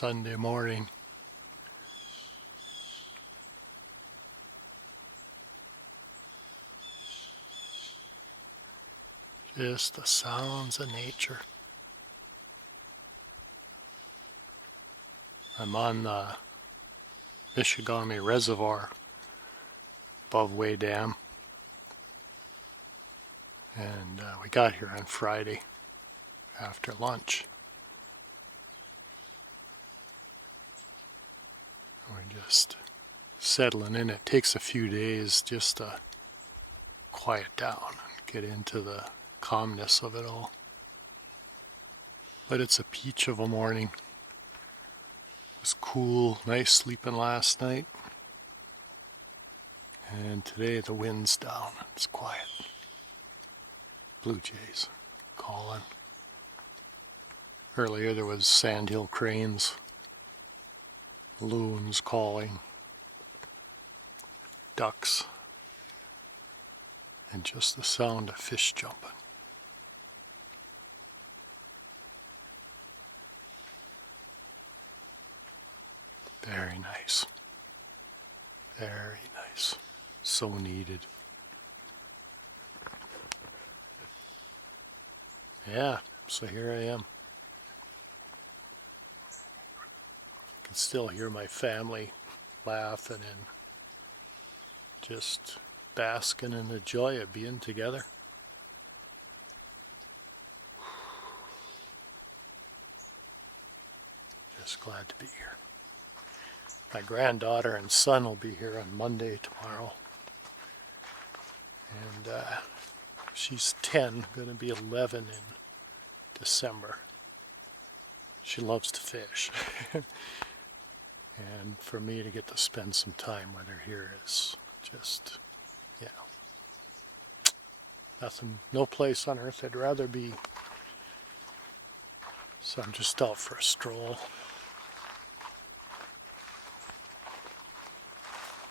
Sunday morning. Just the sounds of nature. I'm on the Michigami Reservoir above Way Dam, and we got here on Friday after lunch. We're just settling in. It takes a few days just to quiet down and get into the calmness of it all. But it's a peach of a morning. It was cool, nice sleeping last night. And today the wind's down. It's quiet. Blue jays calling. Earlier there was sandhill cranes, loons calling, ducks, and just the sound of fish jumping. Very nice. Very nice. So needed. Yeah, so here I am. I can still hear my family laughing and just basking in the joy of being together. Just glad to be here. My granddaughter and son will be here on Monday tomorrow. And she's 10, going to be 11 in December. She loves to fish. And for me to get to spend some time with her here is just, nothing, no place on earth I'd rather be. So I'm just out for a stroll.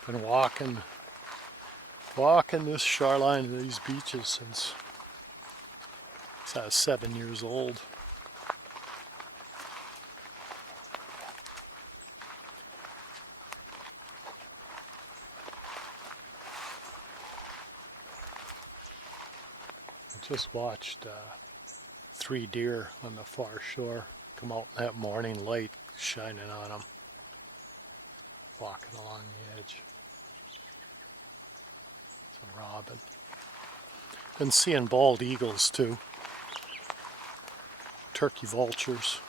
Been walking this shoreline of these beaches since I was 7 years old. I just watched 3 deer on the far shore come out in that morning light shining on them, walking along the edge. It's a robin. Been seeing bald eagles too, turkey vultures.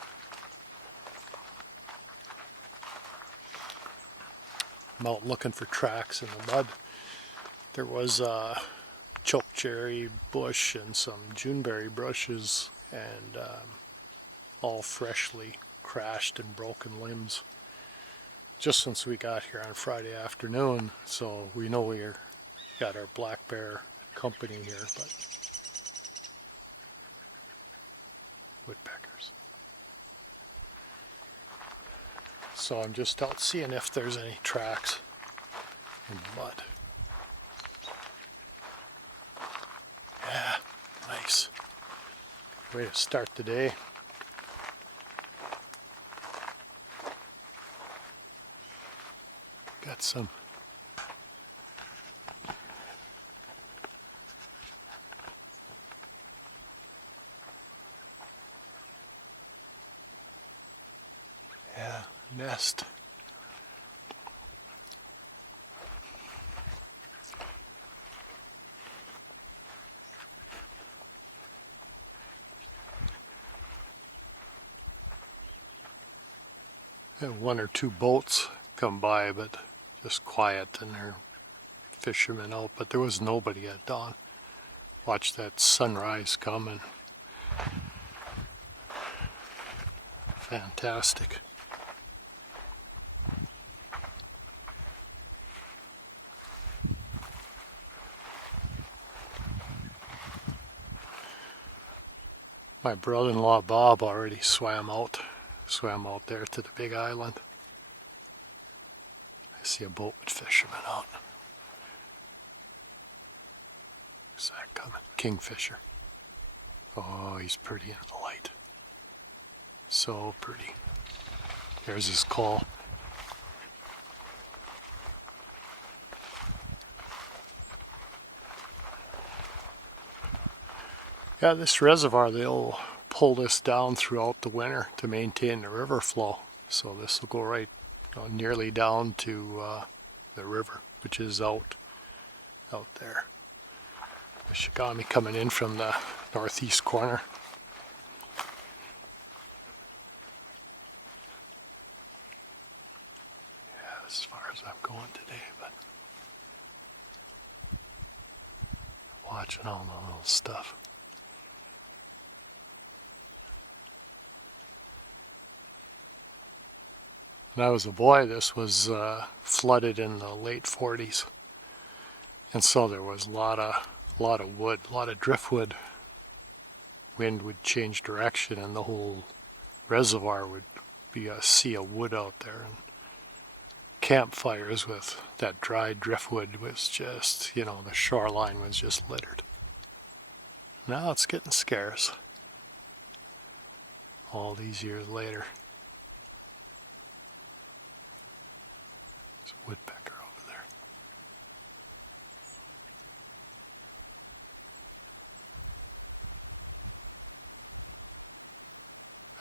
I'm out looking for tracks in the mud. There was a chokecherry bush and some juneberry bushes, and all freshly crashed and broken limbs just since we got here on Friday afternoon. So we know we're got our black bear company here, but woodpeckers. So I'm just out seeing if there's any tracks in the mud. Yeah, nice. Way to start the day. Got some nest. Had 1 or 2 boats come by, but just quiet, and there are fishermen out, but there was nobody at dawn. Watched that sunrise coming. Fantastic. My brother-in-law Bob already swam out there to the big island. I see a boat with fishermen out. Who's that coming? Kingfisher. Oh, he's pretty in the light. So pretty. There's his call. Yeah, this reservoir, they'll pull this down throughout the winter to maintain the river flow. So this will go right nearly down to the river, which is out there. The Shigami coming in from the northeast corner. Yeah, as far as I'm going today, but watching all the little stuff. When I was a boy, this was flooded in the late 40s, and so there was a lot of wood, a lot of driftwood. Wind would change direction, and the whole reservoir would be a sea of wood out there. And campfires with that dry driftwood was just, the shoreline was just littered. Now it's getting scarce. All these years later. There's a woodpecker over there.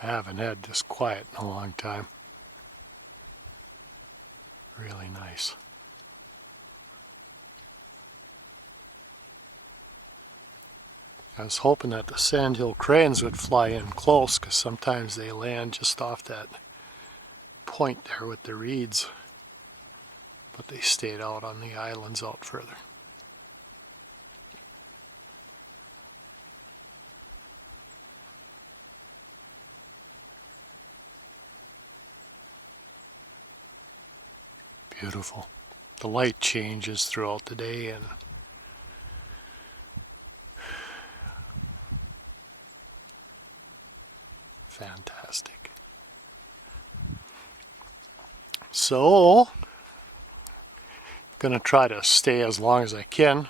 I haven't had this quiet in a long time. Really nice. I was hoping that the sandhill cranes would fly in close, because sometimes they land just off that point there with the reeds, but they stayed out on the islands out further. Beautiful. The light changes throughout the day, and fantastic. So, gonna try to stay as long as I can.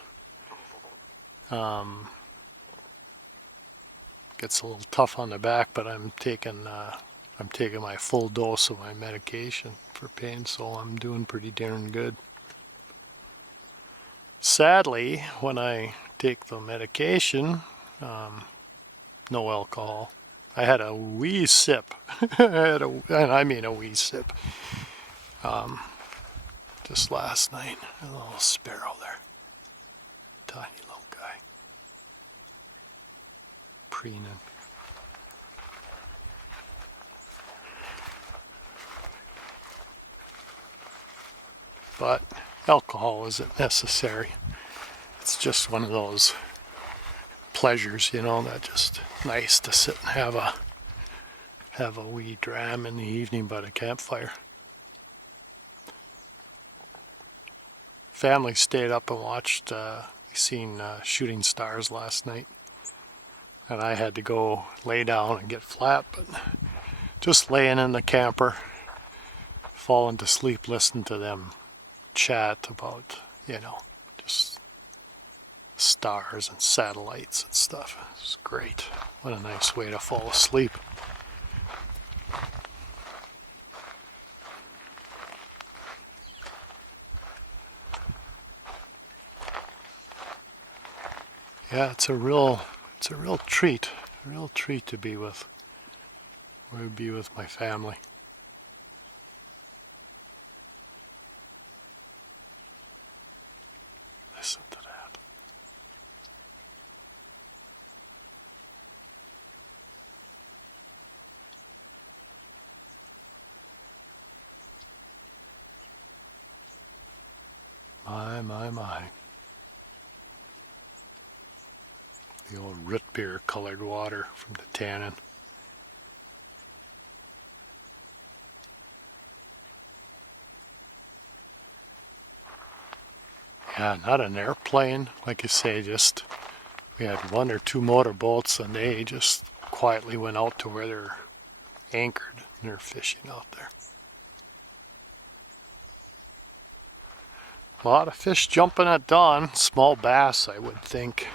Gets a little tough on the back, but I'm taking my full dose of my medication for pain, so I'm doing pretty darn good. Sadly, when I take the medication, no alcohol. I had a wee sip, and I mean a wee sip, just last night. A little sparrow there, tiny little guy, preening. But alcohol isn't necessary. It's just one of those pleasures, that just nice to sit and have a wee dram in the evening by the campfire. Family stayed up and watched, seen shooting stars last night, and I had to go lay down and get flat, but just laying in the camper, falling to sleep, listening to them chat about, just stars and satellites and stuff. It's great. What a nice way to fall asleep. Yeah, it's a real treat. A real treat to be with my family. Listen to that. My. The old root beer colored water from the tannin. Yeah, not an airplane, like you say, just we had one or two motorboats, and they just quietly went out to where they're anchored and they're fishing out there. A lot of fish jumping at dawn. Small bass, I would think.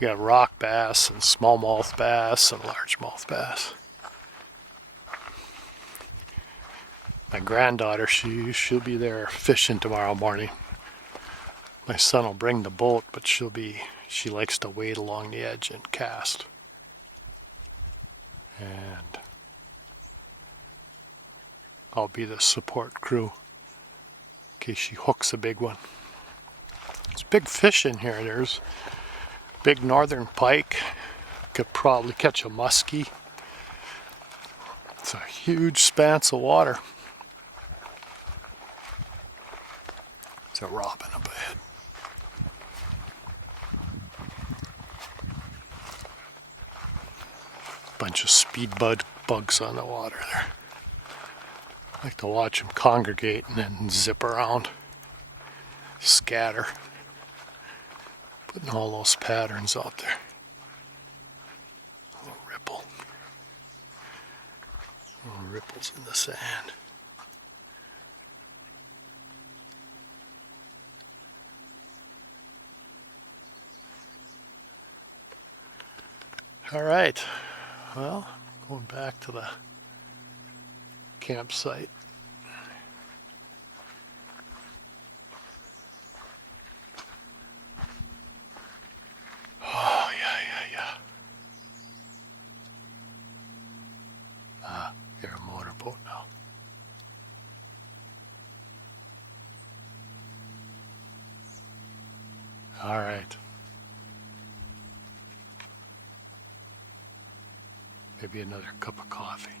We got rock bass and smallmouth bass and largemouth bass. My granddaughter, she'll be there fishing tomorrow morning. My son will bring the boat, but she likes to wade along the edge and cast. And I'll be the support crew in case she hooks a big one. There's big fish in here. There's big northern pike. Could probably catch a muskie. It's a huge expanse of water. There's a robin up ahead. Bunch of speed bugs on the water there. I like to watch them congregate and then zip around, scatter, putting all those patterns out there. A little ripple. Little ripples in the sand. All right. Well, going back to the campsite. Oh, yeah. You're a motorboat now. All right. Maybe another cup of coffee.